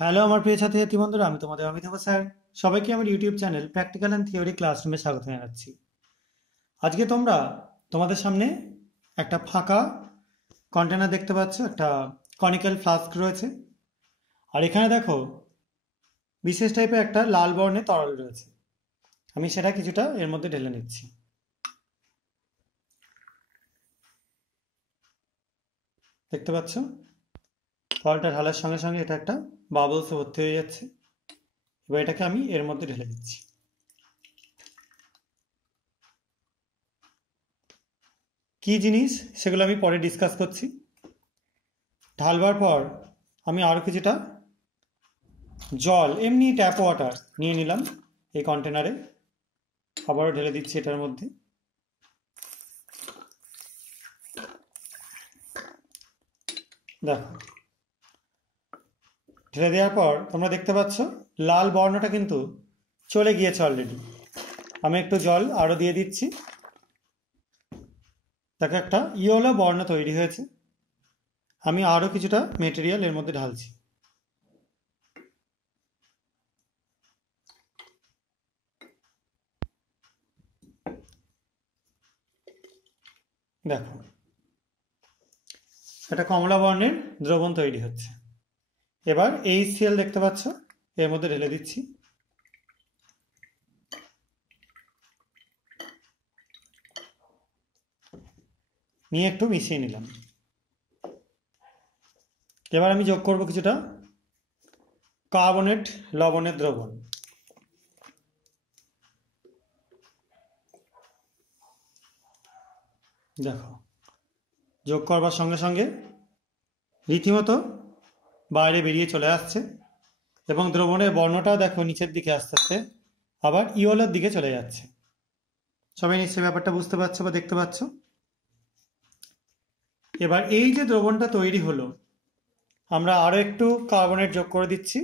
Hello আমার প্রিয় ছাত্রছাত্রী বন্ধুরা, আমি তোমাদের অমিতাভ স্যার। সবাইকে আমার YouTube channel practical and theory ক্লাসরুমে স্বাগত জানাচ্ছি। আজকে তোমাদের সামনে একটা ফাঁকা কন্টেনার দেখতে পাচ্ছ, একটা কনিক্যাল ফ্লাস্ক রয়েছে। আর এখানে দেখো বিশেষ টাইপের একটা লাল বর্ণের তরল রয়েছে। আমি সেটা কিছুটা এর মধ্যে ঢেলে নিচ্ছি। দেখতে পাচ্ছ তরলটা ঢালার সঙ্গে সঙ্গে এটা একটা বাবলসে ভর্তি হয়ে যাচ্ছে। এবার এটাকে আমি এর মধ্যে ঢেলে দিচ্ছি। কি জিনিস সেগুলো আমি পরে ডিসকাস করছি। ঢালবার পর আমি আরও কিছুটা জল, এমনি ট্যাপ ওয়াটার নিয়ে নিলাম এই কন্টেনারে। আবারও ঢেলে দিচ্ছি এটার মধ্যে। দেখো ঢেলে দেওয়ার পর তোমরা দেখতে পাচ্ছ লাল বর্ণটা কিন্তু চলে গিয়েছে অলরেডি। আমি একটু জল আরও দিয়ে দিচ্ছি। দেখো একটা ইয়েলো বর্ণ তৈরি হয়েছে। আমি আরও কিছুটা মেটেরিয়াল এর মধ্যে ঢালছি। দেখো একটা কমলা বর্ণের দ্রবণ তৈরি হচ্ছে। এবার HCl দেখতে পাচ্ছ এর মধ্যে ঢেলে দিচ্ছি। নিয়ে একটু মিশিয়ে নিলাম। এবার আমি যোগ করব কিছুটা কার্বনেট লবণের দ্রবণ। দেখো যোগ করবার সঙ্গে সঙ্গে রীতিমতো বাইরে বেরিয়ে চলে আসছে এবং দ্রবণের বর্ণটাও দেখো নিচের দিকে আস্তে আস্তে আবার ইয়েলোর দিকে চলে যাচ্ছে। সবাই নিশ্চয়ই ব্যাপারটা বুঝতে পারছো বা দেখতে পাচ্ছ। এবার এই যে দ্রবণটা তৈরি হলো, আমরা আরও একটু কার্বনেট যোগ করে দিচ্ছি।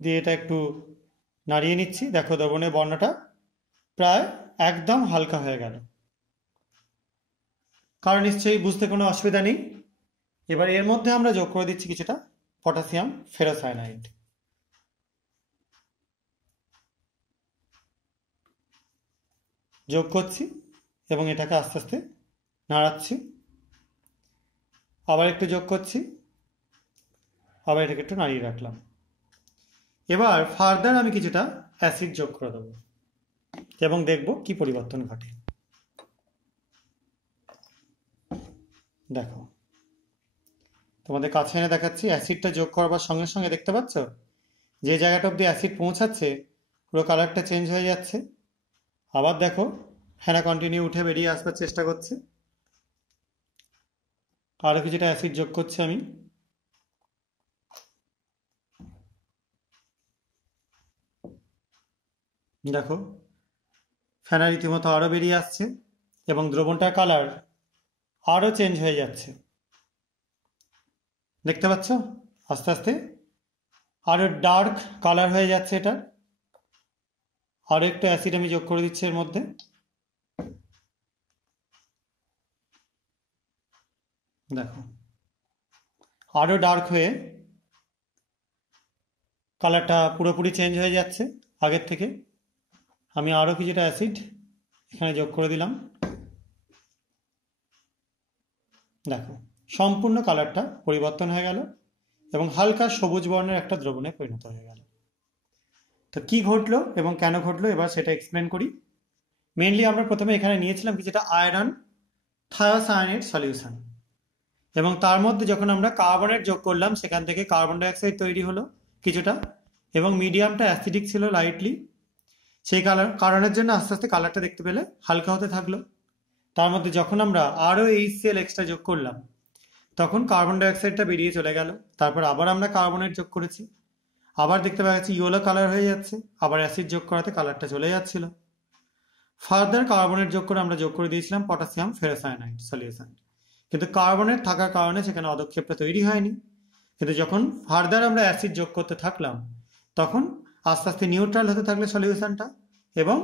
দিয়ে এটা একটু নাড়িয়ে নিচ্ছি। দেখো দ্রবণের বর্ণটা প্রায় একদম হালকা হয়ে গেল। কারণ নিশ্চয়ই বুঝতে কোনো অসুবিধা নেই। এবার এর মধ্যে আমরা যোগ করে দিচ্ছি কিছুটা পটাশিয়াম ফেরোসায়ানাইড। যোগ করছি এবং এটাকে আস্তে আস্তে নাড়াচ্ছি। আবার একটু যোগ করছি, আবার এটাকে একটু নাড়িয়ে রাখলাম। এবার ফার্দার আমি কিছুটা অ্যাসিড যোগ করে দেবো এবং দেখব কি পরিবর্তন ঘটে। দেখো তোমাদের কাছে এনে দেখাচ্ছি। অ্যাসিডটা যোগ করবার সঙ্গে সঙ্গে দেখতে পাচ্ছ যে জায়গাটা অব্দি অ্যাসিড পৌঁছাচ্ছে পুরো কালারটা চেঞ্জ হয়ে যাচ্ছে। আবার দেখো ফেনা কন্টিনিউ উঠে বেরিয়ে আসবার চেষ্টা করছে। আরও কিছুটা অ্যাসিড যোগ করছি আমি। দেখো ফেনা রীতিমতো আরও বেরিয়ে আসছে এবং দ্রবণটার কালার আরও চেঞ্জ হয়ে যাচ্ছে। দেখতে পাচ্ছ আস্তে আস্তে আরও ডার্ক কালার হয়ে যাচ্ছে এটা। আরও একটু অ্যাসিড আমি যোগ করে দিচ্ছি এর মধ্যে। দেখো আরও ডার্ক হয়ে কালারটা পুরোপুরি চেঞ্জ হয়ে যাচ্ছে আগের থেকে। আমি আরও কিছুটা অ্যাসিড এখানে যোগ করে দিলাম। দেখো সম্পূর্ণ কালারটা পরিবর্তন হয়ে গেল এবং হালকা সবুজ বর্ণের একটা দ্রবণে পরিণত হয়ে গেল। তো কি ঘটলো এবং কেন ঘটলো এবার সেটা এক্সপ্লেন করি। মেনলি আমরা প্রথমে এখানে নিয়েছিলাম কিছুটা আয়রন থায়োসায়ানেট সলিউশন এবং তার মধ্যে যখন আমরা কার্বনেট যোগ করলাম সেখান থেকে কার্বন ডাইঅক্সাইড তৈরি হলো কিছুটা এবং মিডিয়ামটা অ্যাসিডিক ছিল লাইটলি। সেই কারণের জন্য আস্তে আস্তে কালারটা দেখতে পেলে হালকা হতে থাকলো। তার মধ্যে যখন আমরা আরও HCl এক্সট্রা যোগ করলাম তখন কার্বন ডাইঅক্সাইডটা বেরিয়ে চলে গেল। তারপর আবার আমরা কার্বনেট যোগ করেছি, আবার দেখতে পাওয়া যাচ্ছে ইয়েলো কালার হয়ে যাচ্ছে। আবার অ্যাসিড যোগ করাতে কালারটা চলে যাচ্ছিল। ফার্দার কার্বনেট যোগ করে আমরা যোগ করে দিয়েছিলাম পটাশিয়াম ফেরোসায়ানাইড সলিউশন, কিন্তু কার্বনেট থাকার কারণে সেখানে অদক্ষেপটা তৈরি হয়নি। কিন্তু যখন ফার্দার আমরা অ্যাসিড যোগ করতে থাকলাম তখন আস্তে আস্তে নিউট্রাল হতে থাকলে সলিউশনটা এবং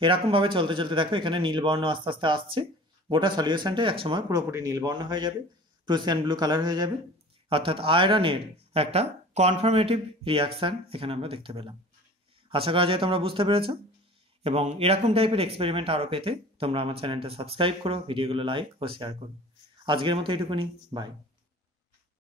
এরকমভাবে চলতে চলতে দেখো এখানে নীলবর্ণ আস্তে আস্তে আসছে গোটা সলিউশনটা একসময় পুরোপুরি নীলবর্ণ হয়ে যাবে, প্রুসিয়ান ব্লু কালার হয়ে যাবে, অর্থাৎ আয়রনের একটা কনফার্মেটিভ রিয়াকশান এখানে আমরা দেখতে পেলাম। আশা করা যায় তোমরা বুঝতে পেরেছো, এবং এরকম টাইপের এক্সপেরিমেন্ট আরও পেতে তোমরা আমার চ্যানেলটা সাবস্ক্রাইব করো, ভিডিওগুলো লাইক ও শেয়ার করো। আজকের মতো এইটুকুনি, বাই।